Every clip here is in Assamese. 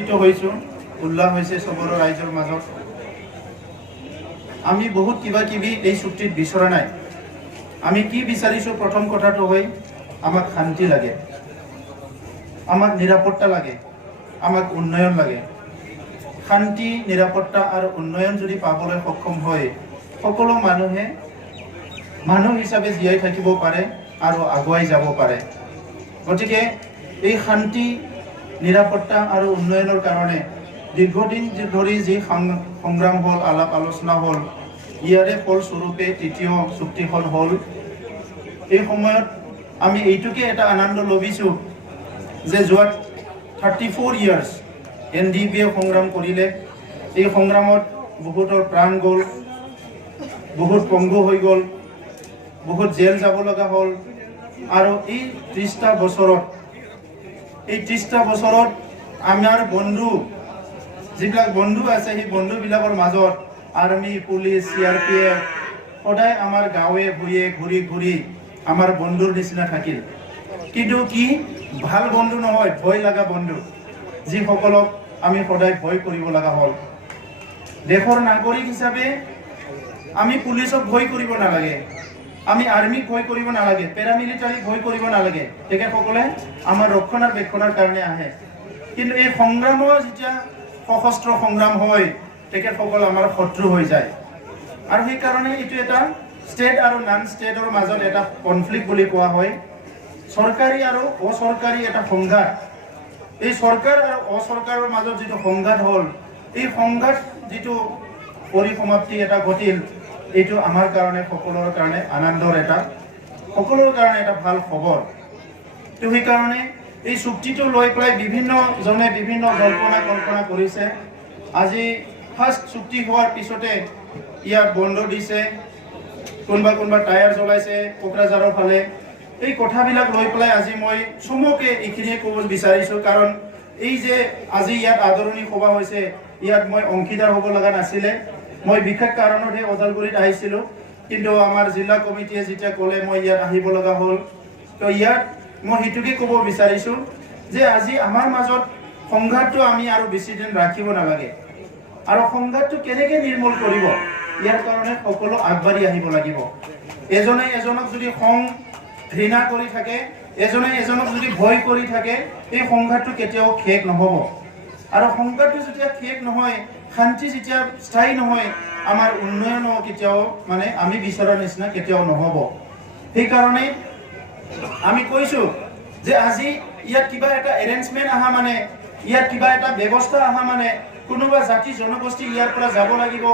উল্লাস হৈছে সবৰ ৰাইজৰ মাজত। আমি বহুত কিবা কিবি এই চুক্তিত বিচৰা নাই। আমি কি বিচাৰিছো, প্ৰথম কথাটো হয় আমাক শান্তি লাগে, আমাক নিৰাপত্তা লাগে, আমাক উন্নয়ন লাগে। শান্তি, নিৰাপত্তা আৰু উন্নয়ন যদি পাবলৈ সক্ষম হয়, সকলো মানুহে মানুহ হিচাপে জীয়াই থাকিব পাৰে আৰু আগুৱাই যাব পাৰে। গতিকে এই শান্তি, নিৰাপত্তা আৰু উন্নয়নৰ কাৰণে দীৰ্ঘদিন ধৰি যি সংগ্ৰাম হ'ল, আলাপ আলোচনা হ'ল, ইয়াৰে ফলস্বৰূপে তৃতীয় চুক্তিখন হ'ল। এই সময়ত আমি এইটোকে এটা আনন্দ লভিছোঁ যে যোৱা 34 ইয়াৰ্ছ NDPয়ে সংগ্ৰাম কৰিলে। এই সংগ্ৰামত বহুতৰ প্ৰাণ গ'ল, বহুত পংগু হৈ গ'ল, বহুত জেল যাব লগা হ'ল। আৰু এই 30টা বছৰত আমাৰ বন্ধু যিবিলাক বন্ধু আছে, সেই বন্ধুবিলাকৰ মাজত আৰ্মি, পুলিচ, CRPF সদায় আমাৰ গাঁৱে ভূঞে ঘূৰি ঘূৰি আমাৰ বন্ধুৰ নিচিনা থাকিল। কিন্তু কি ভাল বন্ধু নহয়, ভয় লগা বন্ধু, যিসকলক আমি সদায় ভয় কৰিব লগা হ'ল। দেশৰ নাগৰিক হিচাপে আমি পুলিচক ভয় কৰিব নালাগে, আমি আৰ্মিক ভয় কৰিব নালাগে, পেৰামিলিটাৰীক ভয় কৰিব নালাগে। তেখেতসকলে আমাৰ ৰক্ষণাবেক্ষণৰ কাৰণে আহে। কিন্তু এই সংগ্ৰামৰ যেতিয়া সশস্ত্ৰ সংগ্ৰাম হয়, তেখেতসকল আমাৰ শত্ৰু হৈ যায়। আৰু সেইকাৰণে এইটো এটা ষ্টেট আৰু নন ষ্টেটৰ মাজত এটা কনফ্লিক্ট বুলি কোৱা হয়। চৰকাৰী আৰু অচৰকাৰী এটা সংঘাত। এই চৰকাৰ আৰু অচৰকাৰৰ মাজত যিটো সংঘাত হ'ল, এই সংঘাত যিটো পৰিসমাপ্তি এটা ঘটিল, এইটো আমাৰ কাৰণে সকলোৰ কাৰণে আনন্দৰ সকলোৰ কাৰণে এটা ভাল খবৰ। তো সেইকাৰণে এই চুক্তিটো লৈ পেলাই বিভিন্নজনে বিভিন্ন কল্পনা কৰিছে। আজি ফাৰ্ষ্ট চুক্তি হোৱাৰ পিছতে ইয়াত বন্ধ দিছে, কোনোবা টায়াৰ জ্বলাইছে কোকৰাঝাৰৰ ফালে। এই কথাবিলাক লৈ পেলাই আজি মই চমুকে এইখিনিয়ে ক'ব বিচাৰিছোঁ। কাৰণ এই যে আজি ইয়াত আদৰণি সভা হৈছে, ইয়াত মই অংশীদাৰ হ'ব লগা নাছিলে। মই বিশেষ কাৰণতহে ওদালগুৰিত আহিছিলোঁ, কিন্তু আমাৰ জিলা কমিটিয়ে যেতিয়া ক'লে মই ইয়াত আহিব লগা হ'ল। তো ইয়াত মই সেইটোকে ক'ব বিচাৰিছোঁ যে আজি আমাৰ মাজত সংঘাতটো আমি আৰু বেছি দিন ৰাখিব নালাগে। আৰু সংঘাতটো কেনেকৈ নিৰ্মূল কৰিব, ইয়াৰ কাৰণে সকলো আগবাঢ়ি আহিব লাগিব। এজনে এজনক যদি ঘৃণা কৰি থাকে, এজনে এজনক যদি ভয় কৰি থাকে, এই সংঘাতটো কেতিয়াও শেষ নহ'ব। আৰু সংঘাতটো যেতিয়া শেষ নহয়, শান্তি যেতিয়া স্থায়ী নহয়, আমাৰ উন্নয়নো কেতিয়াও আমি বিচৰাৰ নিচিনা কেতিয়াও নহ'ব। সেইকাৰণে আমি কৈছোঁ যে আজি ইয়াত কিবা এটা এৰেঞ্জমেণ্ট অহা মানে, ইয়াত কিবা এটা ব্যৱস্থা অহা মানে, কোনোবা জাতি জনগোষ্ঠী ইয়াৰ পৰা যাব লাগিব,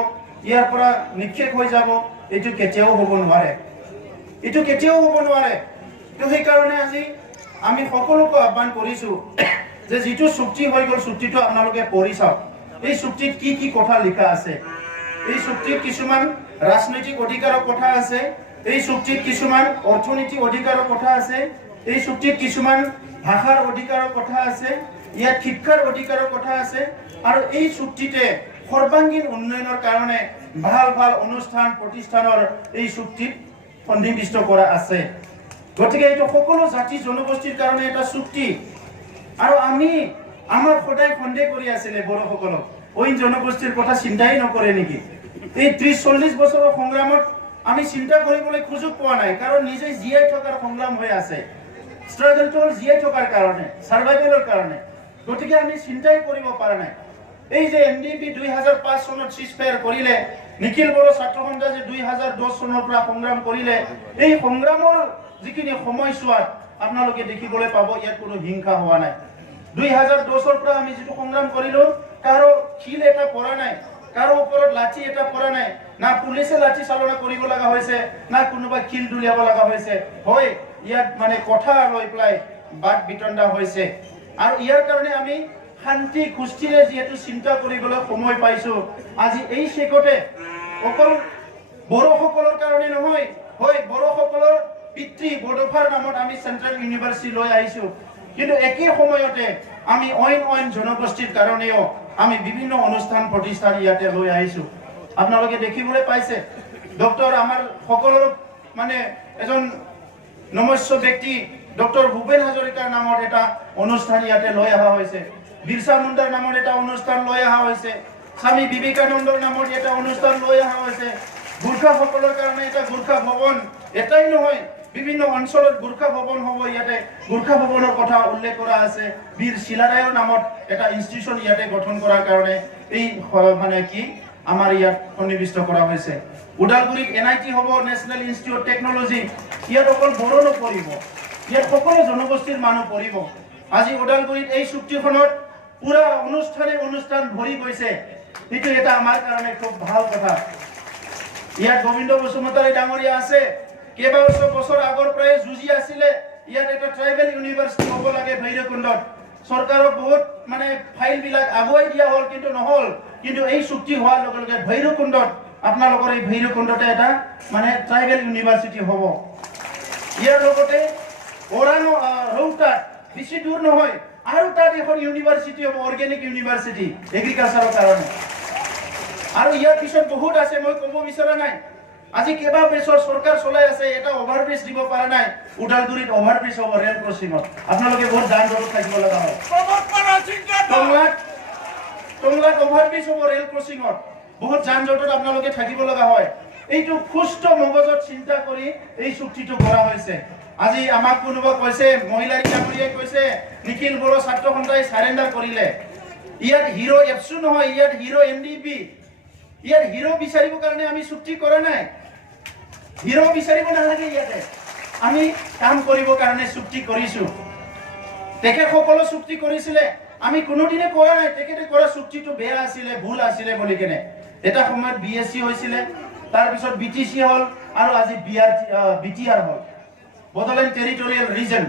ইয়াৰ পৰা নিক্ষেপ হৈ যাব, এইটো কেতিয়াও হ'ব নোৱাৰে। তো সেইকাৰণে আজি আমি সকলোকে আহ্বান কৰিছোঁ যে যিটো চুক্তি হৈ গ'ল, চুক্তিটো আপোনালোকে পঢ়ি চাওক। এই চুক্তিত কি কি কথা লিখা আছে। এই চুক্তিত কিছুমান ৰাজনৈতিক অধিকাৰৰ কথা আছে, এই চুক্তিত কিছুমান অৰ্থনৈতিক অধিকাৰৰ কথা আছে, এই চুক্তিত কিছুমান ভাষাৰ অধিকাৰৰ কথা আছে, ইয়াত শিক্ষাৰ অধিকাৰৰ কথা আছে। আৰু এই চুক্তিতে সৰ্বাংগীন উন্নয়নৰ কাৰণে ভাল ভাল অনুষ্ঠান প্ৰতিষ্ঠানৰ এই চুক্তিত সন্নিৱিষ্ট কৰা আছে। গতিকে এইটো সকলো জাতি জনগোষ্ঠীৰ কাৰণে এটা চুক্তি। আৰু আমাক সদায় সন্দেহ কৰি আছিলে বড়োসকলক, অইন জনগোষ্ঠীৰ কথা চিন্তাই নকৰে নেকি। এই 30-40 বছৰৰ সংগ্ৰামত আমি চিন্তা কৰিবলৈ সুযোগ পোৱা নাই, কাৰণ নিজে জীয়াই থকাৰ সংগ্ৰাম হৈ আছে। ষ্ট্ৰাগলটো হ'ল জীয়াই থকাৰ কাৰণে, ছাৰ্ভাইভেলৰ কাৰণে। গতিকে আমি চিন্তাই কৰিব পৰা নাই। এই যে NDP 2005 চনত চিজফায়াৰ কৰিলে, নিখিল বড়ো ছাত্ৰ সন্থা যে 2010 চনৰ পৰা সংগ্ৰাম কৰিলে, এই সংগ্ৰামৰ যিখিনি সময়ছোৱাত আপোনালোকে দেখিবলৈ পাব ইয়াত কোনো হিংসা হোৱা নাই। 2010ৰ পৰা আমি যিটো সংগ্ৰাম কৰিলোঁ, কাৰো শিল এটা পৰা নাই, কাৰো ওপৰত লাঠি এটা পৰা নাই, না পুলিচে লাঠি চালনা কৰিব লগা হৈছে, না কোনোবা শিল দুলিয়াব লগা হৈছে। হয়, ইয়াত কথা লৈ পেলাই বাদ বিতণ্ডা হৈছে। আৰু ইয়াৰ কাৰণে আমি শান্তি সুস্থিৰে যিহেতু চিন্তা কৰিবলৈ সময় পাইছোঁ, আজি এই শেষতে অকল বড়োসকলৰ কাৰণে নহয়, হয় বড়োসকলৰ পিতৃ বড়োফাৰ নামত আমি চেণ্ট্ৰেল ইউনিভাৰ্চিটি লৈ আহিছোঁ, কিন্তু একে সময়তে আমি অইন জনগোষ্ঠীৰ কাৰণেও আমি বিভিন্ন অনুষ্ঠান প্ৰতিষ্ঠান ইয়াতে লৈ আহিছোঁ। আপোনালোকে দেখিবলৈ পাইছে, ডক্টৰ আমাৰ সকলৰ এজন নমস্য ব্যক্তি ডক্টৰ ভূপেন হাজৰিকাৰ নামত এটা অনুষ্ঠান ইয়াতে লৈ অহা হৈছে। বিৰছা মুণ্ডাৰ নামত এটা অনুষ্ঠান লৈ অহা হৈছে, স্বামী বিবেকানন্দৰ নামত এটা অনুষ্ঠান লৈ অহা হৈছে, গোৰ্খাসকলৰ কাৰণে এটা গোৰ্খা ভৱন, এটাই নহয় বিভিন্ন অঞ্চলত গোৰ্খা ভৱন হ'ব। ইয়াতে গোৰ্খা ভৱনৰ কথা উল্লেখ কৰা আছে। বীৰ শিলাৰায়ৰ নামত এটা ইনষ্টিটিউচন ইয়াতে গঠন কৰাৰ কাৰণে এই মানে কি আমাৰ ইয়াত সন্নিৱিষ্ট কৰা হৈছে। ওদালগুৰিত NIT হ'ব, নেশ্যনেল ইনষ্টিটিউট টেকনলজি। ইয়াত অকল বড়ো নপৰিব, ইয়াত সকলো জনগোষ্ঠীৰ মানুহ পৰিব। আজি ওদালগুৰিত এই চুক্তিখনত পুৰা অনুষ্ঠান ভৰি গৈছে, সেইটো এটা আমাৰ কাৰণে খুব ভাল কথা। ইয়াত গোবিন্দ বসুমতাৰী ডাঙৰীয়া আছে, কেইবাবছৰ বছৰ আগৰ পৰাই যুঁজি আছিলে ইয়াত এটা ট্ৰাইবেল ইউনিভাৰ্চিটি হ'ব লাগে ভৈৰৱকুণ্ডত। চৰকাৰক বহুত মানে ফাইলবিলাক আগুৱাই দিয়া হ'ল, কিন্তু নহ'ল। কিন্তু এই চুক্তি হোৱাৰ লগে লগে ভৈৰৱকুণ্ডত, আপোনালোকৰ এই ভৈৰৱকুণ্ডতে এটা মানে ট্ৰাইবেল ইউনিভাৰ্চিটি হ'ব। ইয়াৰ লগতে ৰৌতাত বেছি দূৰ নহয় আৰু তাত এখন ইউনিভাৰ্চিটি হ'ব, অৰ্গেনিক ইউনিভাৰ্চিটি এগ্ৰিকালচাৰৰ কাৰণে। আৰু ইয়াৰ পিছত বহুত আছে, মই ক'ব বিচৰা নাই। আজি কেইবা বছৰ চৰকাৰ চলাই আছে, এটা অভাৰব্ৰিজ দিব পৰা নাই। ওদালগুৰিত অভাৰব্ৰিজ হ'ব ৰেল ক্ৰছিঙত, আপোনালোকে বহুত যান জঁটত থাকিব লগা হয়। টংলাত অভাৰব্ৰিজ হ'ব ৰেল ক্ৰছিঙত, বহুত যান জঁটত আপোনালোকে থাকিব লগা হয়। এইটো সুস্থ মগজত চিন্তা কৰি এই চুক্তিটো কৰা হৈছে। আজি আমাক কোনোবা কৈছে, মহিলা ডাঙৰীয়াই কৈছে নিখিল বড়ো ছাত্ৰ সন্থাই চাৰেণ্ডাৰ কৰিলে। ইয়াত হিৰো এপছু নহয়, ইয়াত হিৰো NDP। ইয়াত হিৰো বিচাৰিবৰ কাৰণে আমি চুক্তি কৰা নাই, হিৰো বিচাৰিব নালাগে। ইয়াতে আমি কাম কৰিবৰ কাৰণে চুক্তি কৰিছো। তেখেতসকলে চুক্তি কৰিছিলে, আমি কোনোদিনে কৰা নাই তেখেতে কৰা চুক্তিটো বেয়া আছিলে, ভুল আছিলে বুলি কেনে। এটা সময়ত BSc হৈছিলে, তাৰপিছত BTC হ'ল, আৰু আজি BTR হ'ল, বড়োলেণ্ড টেৰিটৰিয়েল ৰিজন।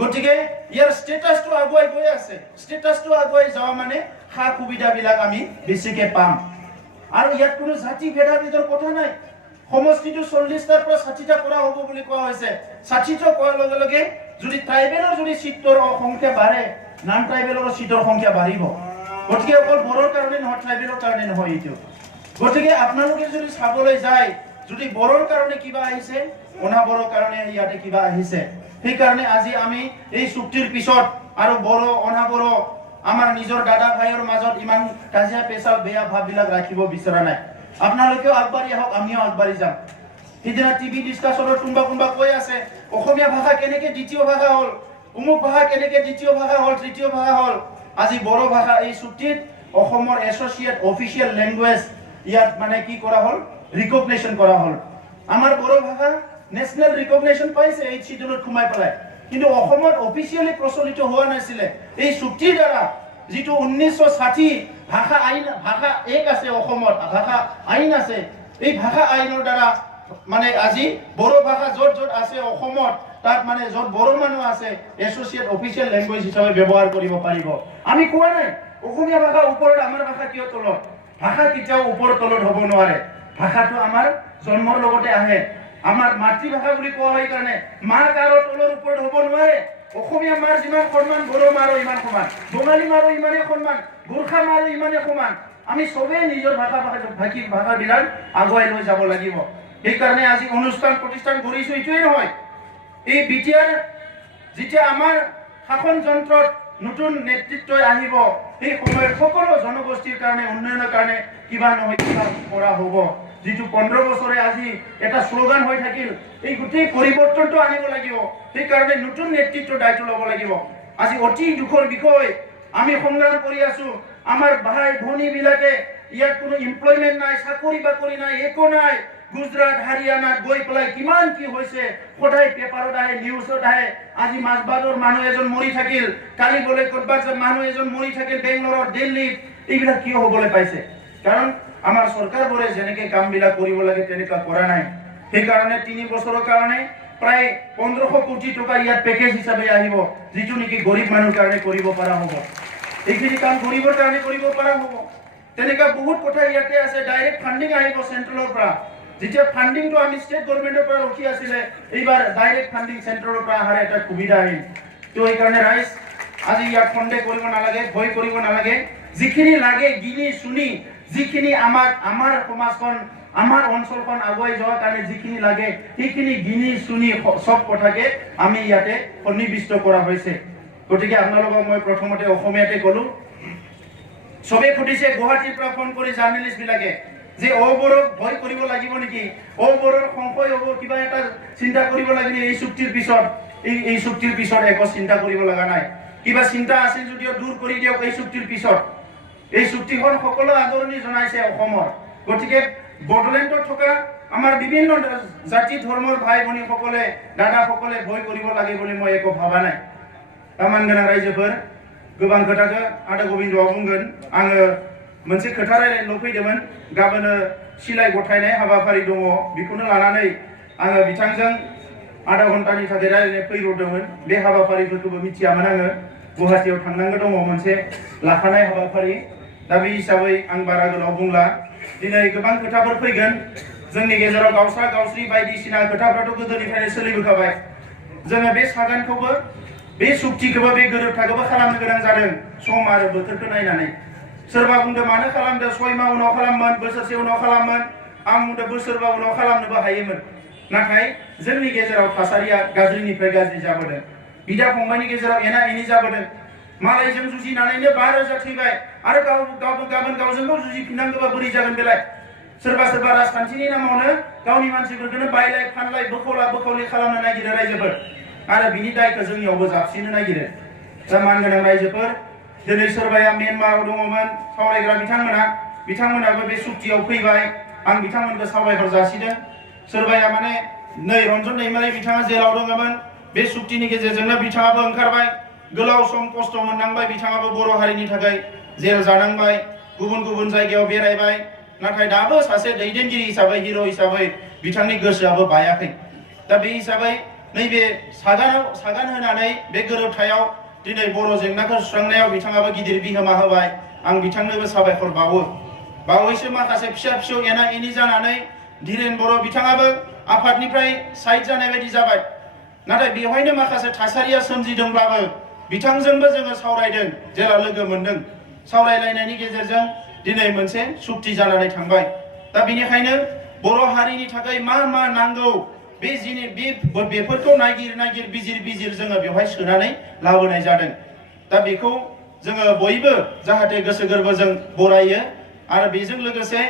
গতিকে ইয়াৰ ষ্টেটাছটো আগুৱাই গৈ আছে। ষ্টেটাছটো আগুৱাই যোৱা মানে সা সুবিধাবিলাক আমি বেছিকে পাম। আৰু ইয়াত কোনো জাতি ভেদাভেদৰ কথা নাই। সমষ্টিটো 40টাৰ পৰা 60টা কৰা হ'ব বুলি কোৱা হৈছে। 60টা কোৱাৰ লগে লগে যদি ট্ৰাইবেলৰ যদি চিটৰ সংখ্যা বাঢ়ে, নন ট্ৰাইবেলৰ চিটৰ সংখ্যা বাঢ়িব। গতিকে অকল বড়োৰ কাৰণে নহয়, ট্ৰাইবেলৰ কাৰণে নহয় এইটো। গতিকে আপোনালোকে যদি চাবলৈ যায়, যদি বড়োৰ কাৰণে কিবা আহিছে, অনাবড়োৰ কাৰণে ইয়াতে কিবা আহিছে। সেইকাৰণে আজি আমি এই চুক্তিৰ পিছত আৰু বড়ো অনাবড়ো আমাৰ নিজৰ দাদা ভাইৰ মাজত ইমান কাজিয়া পেচাল বেয়া ভাৱবিলাক ৰাখিব বিচৰা নাই। আপোনালোকেও আগবাঢ়ি আহক, আমিও আগবাঢ়ি যাম। সিদিনা টিভি ডিছকাশ্যনত কোনোবা কৈ আছে অসমীয়া ভাষা কেনেকে দ্বিতীয় ভাষা হ'ল, অমুক ভাষা কেনেকে দ্বিতীয় ভাষা হ'ল, তৃতীয় ভাষা হ'ল। আজি বড়ো ভাষা এই চুক্তিত অসমৰ এছ'চিয়েট অফিচিয়েল লেংগুৱেজ ইয়াত মানে কি কৰা হ'ল, ৰিকগনিশ্যন কৰা হ'ল। আমাৰ বড়ো ভাষা নেশ্যনেল ৰিকগনিশ্যন পাইছে এই চিডুলত সোমাই পেলাই, কিন্তু অসমত অফিচিয়েলি প্ৰচলিত হোৱা নাছিলে। এই চুক্তিৰ দ্বাৰা যিটো 1960 ভাষা এক আছে অসমত, ভাষা আইন আছে, এই ভাষা আইনৰ দ্বাৰা মানে আজি বড়ো ভাষা য'ত য'ত আছে অসমত, তাত মানে য'ত বড়ো মানুহ আছে এছ'চিয়েট অফিচিয়েল লেংগুৱেজ হিচাপে ব্যৱহাৰ কৰিব পাৰিব। আমি কোৱা নাই অসমীয়া ভাষা ওপৰত, আমাৰ ভাষা কিয় তলত। ভাষা কেতিয়াও ওপৰ তলত হ'ব নোৱাৰে। ভাষাটো আমাৰ জন্মৰ লগতে আহে। আমাৰ মাতৃভাষা বুলি কোৱা হয় কাৰণে মা কাৰো তলৰ ওপৰত হ'ব নোৱাৰে। অসমীয়া মাৰ যিমান সন্মান, বড়ো মাৰো ইমান সমান, বঙালী মাৰো ইমানেই সন্মান, গোৰ্খা মাৰো ইমানেই সমান। আমি চবেই নিজৰ ভাষাবিলাক আগুৱাই লৈ যাব লাগিব। সেইকাৰণে আজি অনুষ্ঠান প্ৰতিষ্ঠান কৰিছো, এইটোৱেই নহয়। এই BTR যেতিয়া আমাৰ শাসন যন্ত্ৰত নতুন নেতৃত্ব আহিব, সেই সময়ত সকলো জনগোষ্ঠীৰ কাৰণে উন্নয়নৰ কাৰণে কিবা নহয় কিবা কৰা হ'ব। যিটো 15 বছৰে আজি এটা শ্লোগান হৈ থাকিল, এই গোটেই পৰিৱৰ্তনটো আনিব লাগিব। সেইকাৰণে নতুন নেতৃত্বৰ দায়িত্ব ল'ব লাগিব। আজি অতি দুখৰ বিষয়, আমি সংগ্ৰাম কৰি আছো। আমাৰ ভাই ভনীবিলাকে ইয়াত কোনো এমপ্লয়মেণ্ট নাই, চাকৰি বাকৰি নাই, একো নাই। গুজৰাট হাৰিয়ানাত গৈ পেলাই কিমান কি হৈছে সদায় পেপাৰত আহে, নিউজত আহে। আজি মাজবাটৰ মানুহ এজন মৰি থাকিল, কালি বোলে ক'ৰবাত মানুহ এজন মৰি থাকিল বেংগলোৰত, দিল্লীত। এইবিলাক কিয় হ'বলৈ পাইছে? কাৰণ আমাৰ চৰকাৰবোৰে যেনেকে কামবিলাক কৰিব লাগে তেনেকুৱা কৰা নাই। সেইকাৰণে 3 বছৰৰ কাৰণে প্ৰায় 1500 কোটি টকা ইয়াত পেকেজ হিচাপে আহিব, যিটো নেকি গৰীব মানুহৰ কাৰণে কৰিব পৰা হ'ব। এইখিনি কাম গৰীবৰ কাৰণে কৰিব পৰা হ'ব। তেনেকুৱা বহুত কথা ইয়াতে আছে। ডাইৰেক্ট ফাণ্ডিং আহিব চেণ্ট্ৰেলৰ পৰা। যেতিয়া ফাণ্ডিংটো আমি ষ্টেট গভৰ্ণমেণ্টৰ পৰা ৰখি আছিলে, এইবাৰ ডাইৰেক্ট ফাণ্ডিং চেণ্ট্ৰেলৰ পৰা অহাৰ এটা সুবিধা আহিল। তো সেইকাৰণে ৰাইজ আজি ইয়াত সন্দেহ কৰিব নালাগে, ভয় কৰিব নালাগে। যিখিনি লাগে গিনি শুনি, যিখিনি আমাৰ সমাজখন, আমাৰ অঞ্চলখন আগুৱাই যোৱাৰ কাৰণে যিখিনি লাগে সেইখিনি গিনি শুনি সব কথাকে আমি ইয়াতে সন্নিৱিষ্ট কৰা হৈছে। গতিকে আপোনালোকক মই প্ৰথমতে অসমীয়াতে ক'লো সবে সুধিছে গুৱাহাটীৰ পৰা ফোন কৰি জাৰ্নেলিষ্ট বিলাকে যে অবৰক ভয় কৰিব লাগিব নেকি অবৰৰ সংশয় হ'ব কিবা এটা চিন্তা কৰিব লাগে নি এই চুক্তিৰ পিছত এই চুক্তিৰ পিছত একো চিন্তা কৰিব লগা নাই কিবা চিন্তা আছিল যদিও দূৰ কৰি দিয়ক এই চুক্তিৰ পিছত এই চুক্তিখন সকলো আদৰণি জনাইছে অসমৰ গতিকে বড়োলেণ্ডত থকা আমাৰ বিভিন্ন জাতি ধৰ্মৰ ভাই ভনীসকলে দাদাসকলে ভয় কৰিব লাগে বুলি মই একো ভাবা নাই তামান गोनां रायजोफोर गोबां खोथाखौ आदा गबिन्दआ बुंगोन आङो मोनसे खोथा रायलायनो फैदोंमोन गाबोनो सिलाय गथायनाय हाबाफारि दङ बेखौनो लानानै आङो बिथांजों आधा घन्टानि थाखाय रायलायनो फैब्रबदोंमोन बे हाबाफारिफोरखौबो मिथियामोन आङो गुवाहाटीयाव थांनांगौ दङ मोनसे लाखानाय हाबाफारि दा बे हिसाबै आं बारा गोलाव बुंला दिनै गोबां खोथाफोर फैगोन जोंनि गेजेराव गावस्रा गावस्रि बायदिसिना खोथाफ्राथ' गोदोनिफ्रायनो सोलिबोखाबाय जोङो बे सागानखौबो बे सुक्तिखौबो बे गोरोबथाखौबो खालामनो गोनां जादों सम आरो बोथोरखौ नायनानै सोरबा बुंदों मानो खालामदों 6 माह उनाव खालाममोन बोसोरसे उनाव खालाममोन आं बुंदों बोसोरबा उनाव खालामनोबो हायोमोन नाथाय जोंनि गेजेराव थासारिया गाज्रिनिफ्राय गाज्रि जाबोदों बिदा फंबायनि गेजेराव एना एनि जाबोदों मालायजों जुजिनानैनो 5,000 थैबाय आरो गाबोन गावजों गाव जुजिफिननांगौबा बोरै जागोन बेलाय सोरबा सोरबा राजखान्थिनि नामावनो गावनि मानसिफोरखौनो बायलाय फानलाय बोखावला बोखावलि खालामनो नागिरो रायजोफोर आरो बिनि दायखौ जोंनियावबो जाबसिननो नागिरो दा मानगोनां रायजोफोर दिनै सोरबाया म्यानमाराव दङमोन सावरायग्रा बिथांमोनाबो बे सुक्तियाव फैबाय आं बिथांमोनखौ साबायखर जासिदों सोरबाया माने नै रन्जन दैमारि बिथाङा जेलाव दङमोन बे सुक्तिनि गेजेरजोंनो बिथाङाबो ओंखारबाय गोलाव सम खस्थ' मोननांबाय बिथाङाबो बर' हारिनि थाखाय जेल जानांबाय गुबुन गुबुन जायगायाव बेरायबाय नाथाय दाबो सासे दैदेनगिरि हिसाबै हिरो हिसाबै बिथांनि गोसोआबो बायाखै दा बे हिसाबै नैबे सागान होनानै बे गोरोबथायाव दिनै बर' जेंनाखौ सुस्रांनायाव बिथाङाबो गिदिर बिहोमा होबाय आं बिथांनोबो साबायखर बावो बावैसो माखासे फिसा फिसौ एना एनि जानानै धीरेन बर' बिथाङाबो आफादनिफ्राय साइड जानाय बायदि जाबाय नाथाय बेवहायनो माखासे थासारिया सोमजिदोंब्लाबो बिथांजोंबो जोङो सावरायदों जेला लोगो मोनदों सावरायलायनायनि गेजेरजों दिनै मोनसे सुक्ति जानानै थांबाय दा बेनिखायनो बर' हारिनि थाखाय मा मा नांगौ बेफोरखौ नागिर बिजिर जोङो बेवहाय सोनानै लाबोनाय जादों दा बेखौ जोङो बयबो जाहाथे गोसो गोरबोजों बरायो आरो बेजों लोगोसे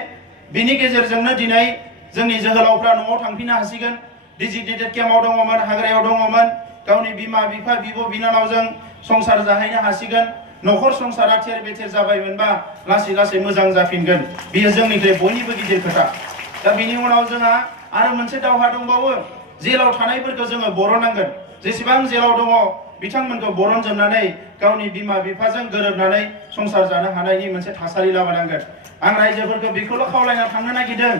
बिनि गेजेरजोंनो दिनै जोंनि जोहोलावफ्रा न'आव थांफिननो हासिगोन डिजिटेटेड केम्पआव दङमोन हाग्रायाव दङमोन गावनि बिमा बिफा बिब' बिनानावजों संसार जाहैनो हासिगोन न'खर संसारा थेर बेथेर जाबायमोनबा लासै लासै मोजां जाफिनगोन बेयो जोंनिफ्राय बयनिबो गिदिर खोथा दा बिनि उनाव जोंहा आरो मोनसे दावहा दंबावो जेलाव थानायफोरखौ जोङो बरननांगोन जेसेबां जेलाव दङ बिथांमोनखौ बरनजोबनानै गावनि बिमा बिफाजों गोरोबनानै संसार जानो हानायनि मोनसे थासारि लाबोनांगोन आं रायजोफोरखौ बेखौल' खावलायना थांनो नागिरदों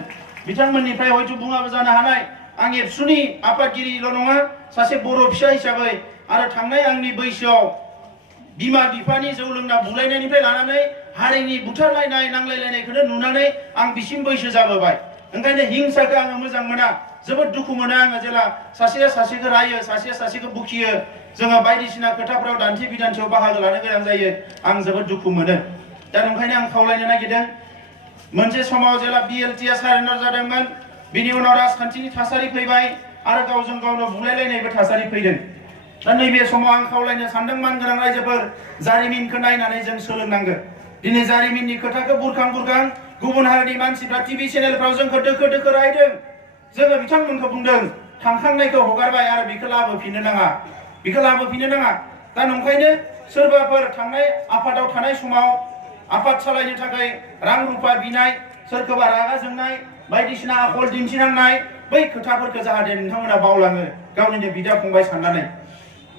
बिथांमोननिफ्राय हयथ' बुङाबो जानो हानाय आं एबसुनि आफादगिरिल' नङा सासे बर' फिसा हिसाबै आरो थांनाय आंनि बैसोआव बिमा बिफानि जौ लोंना बुलायनायनिफ्राय लानानै हारिनि बुथारलायनाय नांलायलायनायखौनो नुनानै आं बिसिम बैसो जाबोबाय ओंखायनो हिंसाखौ आङो मोजां मोना जोबोद दुखु मोनो आङो जेला सासेया सासेखौ रायो सासेया सासेखौ बुखियो जोङो बायदिसिना खोथाफ्राव दान्थे बिदान्थेयाव बाहागो लानो गोनां जायो आं जोबोद दुखु मोनो दा ओंखायनो आं खावलायनो नागिरदों मोनसे समाव जेला बिएलटिआ सारेन्डार जादोंमोन बिनि उनाव राजखान्थिनि थासारि फैबाय आरो गावजों गावनो बुलायलायनायबो थासारि फैदों दा नैबे समाव आं खावलायनो सानदों मानगोनां रायजोफोर जारिमिनखौ नायनानै जों सोलोंनांगोन दिनै जारिमिननि खोथाखौ बुरखां गुबुन हारिनि मानसिफ्रा टिभि चेनेलफ्राव जोंखौ दोखो रायदों जोङो बिथांमोनखौ बुंदों थांखांनायखौ हगारबाय आरो बेखौ लाबोफिननो नाङा दा नंखायनो सोरबाफोर थांनाय आफादाव थानाय समाव आफाद सालायनो थाखाय रां रुपा बिनाय सोरखौबा रागा जोंनाय बायदिसिना आखल दिन्थिनांनाय बै खोथाफोरखौ जाहाथे नोंथांमोना बावलाङो गावनिनो बिदा फंबाय साननानै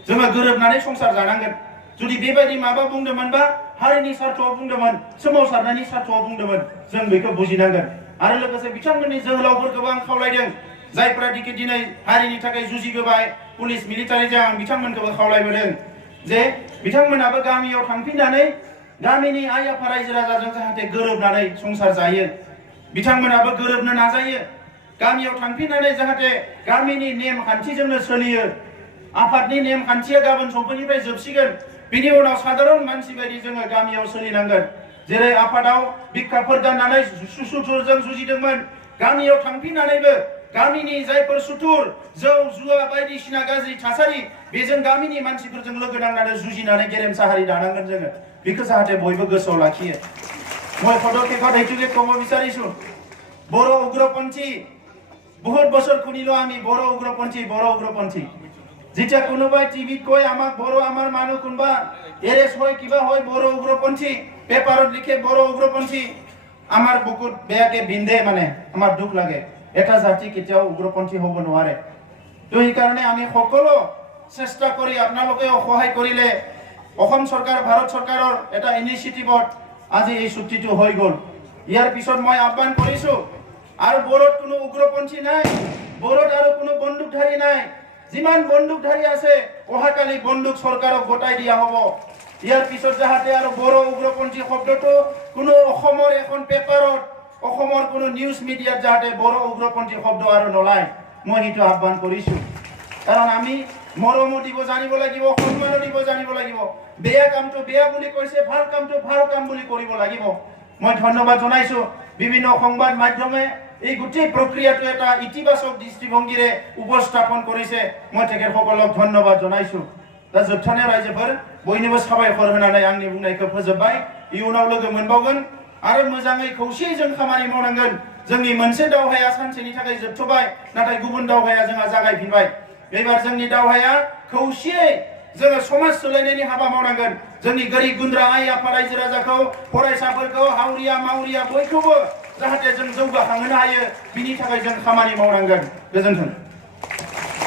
जोङो गोरोबनानै संसार जानांगोन जुदि बेबायदि माबा बुंदोंमोनबा हारिनि सार्थआव बुंदोंमोन सोमावसारनायनि सार्थआव बुंदोंमन जों बेखौ बुजिनांगोन आरो लोगोसे बिथांमोननि जोहोलावफोरखौबो आं खावलायदों जायफ्रा दिनै हारिनि थाखाय जुजिबोबाय पुलिस मिलिटारिजों आं बिथांमोनखौबो खावलायबोदों जे बिथांमोनाबो गामियाव थांफिननानै गामिनि आइ आफा रायजो राजाजों जाहाथे गोरोबनानै संसार जायो बिथांमोनाबो गोरोबनो नाजायो गामियाव थांफिननानै जाहाथे गामिनि नेम खान्थिजोंनो सोलियो आफादनि नेम खान्थिया गाबोन समफोरनिफ्राय जोबसिगोन बिनि उनाव साधारन मानसि बायदि जोङो गामियाव सोलिनांगोन जेरै आफादाव बिखाफोर गाननानै सुथुरजों जुजिदोंमोन गामियाव थांफिननानैबो गामिनि जायफोर सुथुर जौ जुवा बायदिसिना गाज्रि थासारि बेजों गामिनि मानसिफोरजों लोगो नांनानै जुजिनानै गेरेमसा हारि दानांगोन जोङो बेखौ जाहाथे बयबो गोसोआव लाखियो মই পদক্ষেপত এইটোকে ক'ব বিচাৰিছো बर' उग्रपन्थी बहुत बছৰ শুনিলো আমি बर' उग्रपन्थी যেতিয়া কোনোবাই টিভিত কয় আমাক बर' আমাৰ মানুহ কোনবা এৰেষ্ট হয় কিবা হয় बर' उग्रपन्थी পেপাৰত লিখে बर' उग्रपन्थी আমাৰ বুকুত বেয়াকে বিন্ধে মানে আমাৰ দুখ লাগে এটা জাতি কেতিয়াও উগ্ৰপন্থী হ'ব নোৱাৰে তো এই কাৰণে আমি সকলো চেষ্টা কৰি আপোনালোকে সহায় কৰিলে অসম চৰকাৰ ভাৰত চৰকাৰৰ এটা ইনিচিয়েটিভত আজি এই চুক্তিটো হৈ গ'ল ইয়াৰ পিছত মই আহ্বান কৰিছো আৰু বড়োত কোনো উগ্ৰপন্থী নাই বড়োত আৰু কোনো বন্দুকধাৰী নাই যিমান বন্দুকধাৰী আছে অহাকালি বন্দুক চৰকাৰক গতাই দিয়া হ'ব ইয়াৰ পিছত যাহাতে আৰু বড়ো উগ্ৰপন্থী শব্দটো কোনো অসমৰ এখন পেপাৰত অসমৰ কোনো নিউজ মিডিয়াত যাহাতে বড়ো উগ্ৰপন্থী শব্দ আৰু নলায় মই এইটো আহ্বান কৰিছো কাৰণ আমি মৰমো দিব জানিব লাগিব সন্মানো দিব জানিব লাগিব বেয়া কামটো বেয়া বুলি কৈছে ভাল কামটো ভাল কাম বুলি কৰিব লাগিব মই ধন্যবাদ জনাইছো বিভিন্ন সংবাদ মাধ্যমে এই গোটেই প্ৰক্ৰিয়াটো এটা ইতিবাচক দৃষ্টিভংগীৰে উপস্থাপন কৰিছে মই তেখেতসকলক ধন্যবাদ জনাইছো दा जोबथारनाय रायजोफोर बयनिबो साबायखर होनानै आंनि बुंनायखौ फोजोबबाय इयुनाव लोगो मोनबावगोन आरो मोजाङै खौसेयै जों खामानि मावनांगोन जोंनि मोनसे दावहाया सानसेनि थाखाय जोबथ'बाय नाथाय गुबुन दावहाया जोंहा जागायफिनबाय एबार जोंनि दावहाया खौसेयै जोङो समाज सोलायनायनि हाबा मावनांगोन जोंनि गोरिब गुन्द्रा आइ आफा रायजो राजाखौ फरायसाफोरखौ हावरिया मावरिया बयखौबो जाहाथे जों जौगाखांहोनो हायो बिनि थाखाय जों खामानि मावनांगोन गोजोन्थों